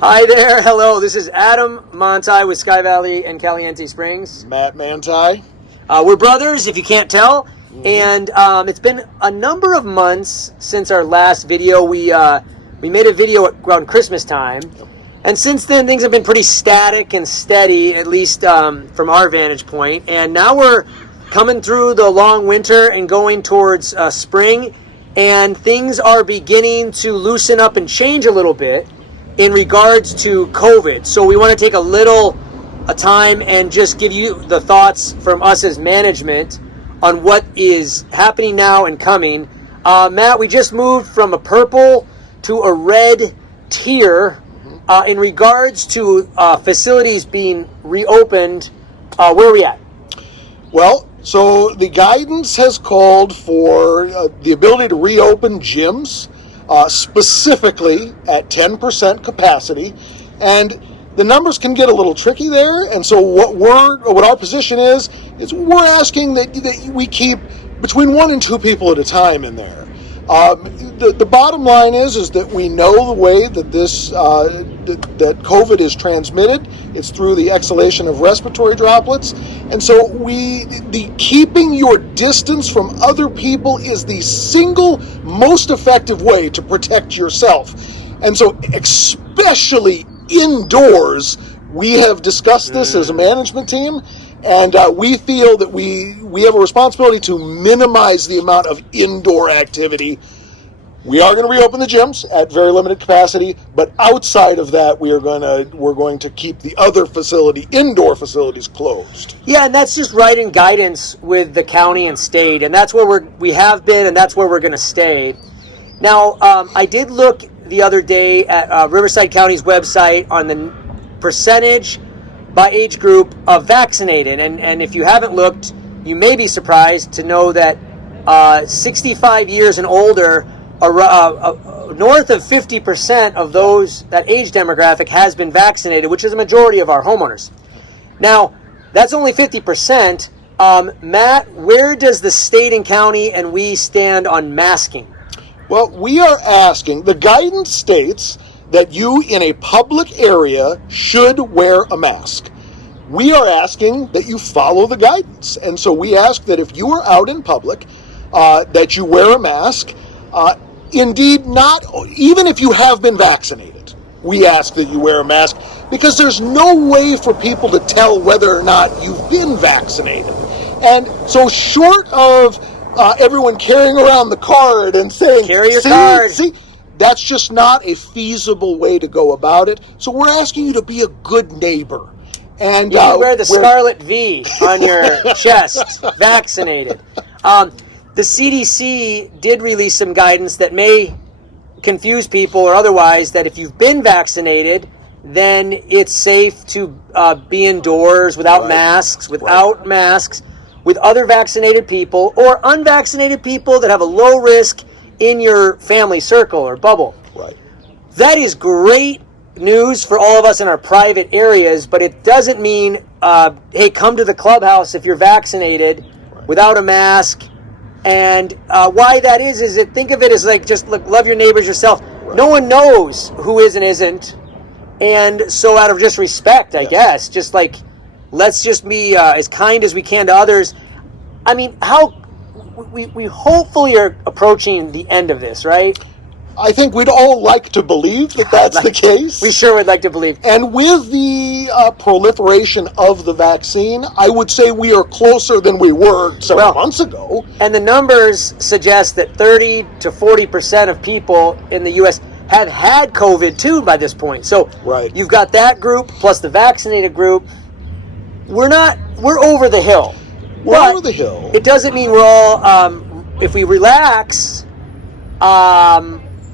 Hi there, hello. This is Adam Monti with Sky Valley and Caliente Springs. Matt Manti. We're brothers, if you can't tell, and it's been a number of months since our last video. We made a video around Christmas time, and since then things have been pretty static and steady, at least from our vantage point. And now we're coming through the long winter and going towards spring, and things are beginning to loosen up and change a little bit in regards to COVID. So we want to take a time and just give you the thoughts from us as management on what is happening now and coming. Matt, we just moved from a purple to a red tier in regards to facilities being reopened. Where are we at? Well, so the guidance has called for the ability to reopen gyms, specifically at 10% capacity, and the numbers can get a little tricky there. And so what our position is we're asking that we keep between 1 and 2 people at a time in there. The bottom line is that we know the way that this that COVID is transmitted. It's through the exhalation of respiratory droplets, and so the keeping your distance from other people is the single most effective way to protect yourself. And so, especially indoors, we have discussed this as a management team, and we feel that we have a responsibility to minimize the amount of indoor activity. We are going to reopen the gyms at very limited capacity, but outside of that, we're going to keep the other indoor facilities closed. Yeah, and that's just right in guidance with the county and state, and that's where we have been, and that's where we're going to stay. Now, I did look the other day at Riverside County's website on the percentage by age group of vaccinated, and if you haven't looked, you may be surprised to know that 65 years and older, north of 50% of that age demographic has been vaccinated, which is a majority of our homeowners. Now, that's only 50%. Matt, where does the state and county and we stand on masking? Well, we are asking, the guidance states that you in a public area should wear a mask. We are asking that you follow the guidance. And so we ask that if you are out in public, that you wear a mask. Indeed, not even if you have been vaccinated, we ask that you wear a mask, because there's no way for people to tell whether or not you've been vaccinated. And so short of everyone carrying around the card and saying, carry your card. See, that's just not a feasible way to go about it. So we're asking you to be a good neighbor. And you wear the scarlet V on your chest, vaccinated. The CDC did release some guidance that may confuse people or otherwise, that if you've been vaccinated, then it's safe to be indoors without masks, with other vaccinated people or unvaccinated people that have a low risk in your family circle or bubble. Right. That is great news for all of us in our private areas, but it doesn't mean, hey, come to the clubhouse if you're vaccinated without a mask. And why that is that think of it as like, just look, love your neighbors yourself. Right. No one knows who is and isn't. And so out of just respect, I guess, just like, let's just be as kind as we can to others. I mean, we hopefully are approaching the end of this, right? I think we'd all like to believe that that's the case. We sure would like to believe. And with the proliferation of the vaccine, I would say we are closer than we were several months ago. And the numbers suggest that 30 to 40% of people in the U.S. have had COVID too by this point. So you've got that group plus the vaccinated group. We're over the hill. We're over the hill. It doesn't mean we're all, if we relax,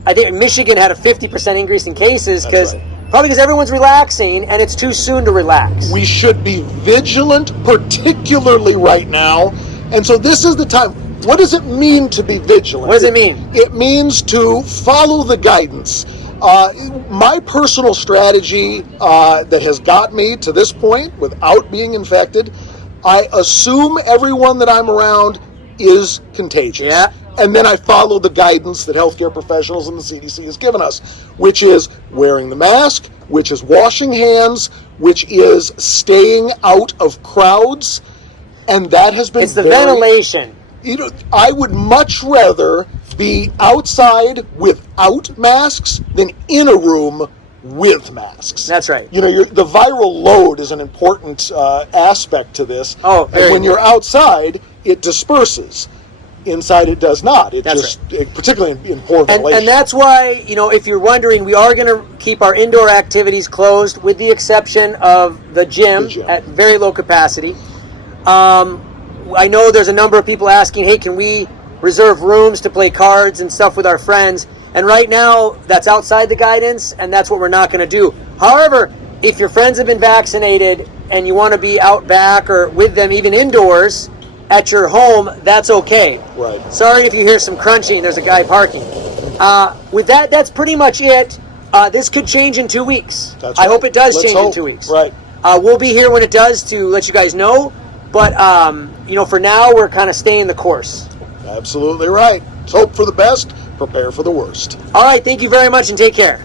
I think Michigan had a 50% increase in cases probably because everyone's relaxing and it's too soon to relax. We should be vigilant, particularly right now. And so this is the time. What does it mean to be vigilant? What does it mean? It means to follow the guidance. My personal strategy that has got me to this point without being infected, I assume everyone that I'm around is contagious. Yeah. And then I follow the guidance that healthcare professionals and the CDC has given us, which is wearing the mask, which is washing hands, which is staying out of crowds, and that has been It's the ventilation. You know, I would much rather be outside without masks than in a room with masks. That's right. You know, the viral load is an important aspect to this. Oh, and when you're outside, it disperses. Inside, it does not. Particularly in poor ventilation. And that's why, you know, if you're wondering, we are going to keep our indoor activities closed with the exception of the gym at very low capacity. I know there's a number of people asking, hey, can we reserve rooms to play cards and stuff with our friends? And right now, that's outside the guidance, and that's what we're not going to do. However, if your friends have been vaccinated and you want to be out back or with them, even indoors, at your home, that's okay. Right. Sorry if you hear some crunching. There's a guy parking. With that, that's pretty much it. This could change in 2 weeks. That's I right. hope it does Let's change hope. in 2 weeks. Right. We'll be here when it does to let you guys know. But, you know, for now, we're kind of staying the course. Absolutely right. Let's hope for the best, prepare for the worst. All right. Thank you very much and take care.